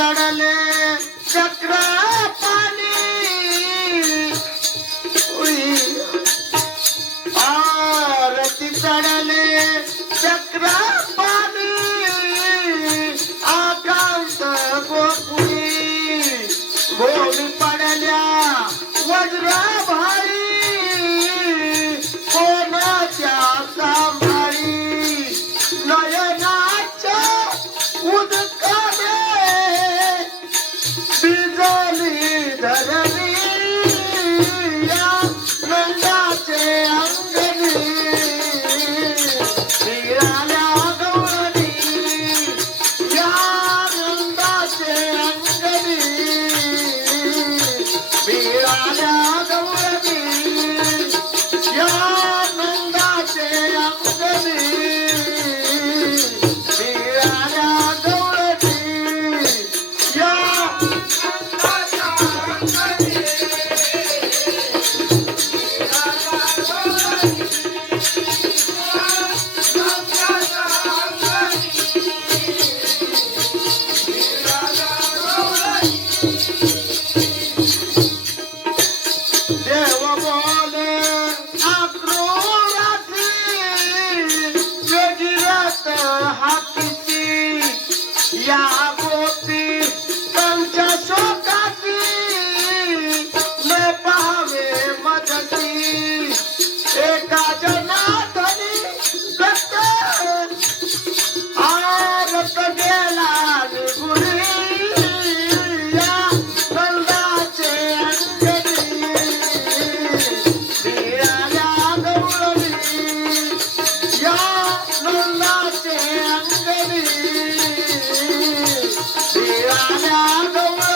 सडले चक्र पाणी. आरती आ, रती चढले चक्र Raja. Ananda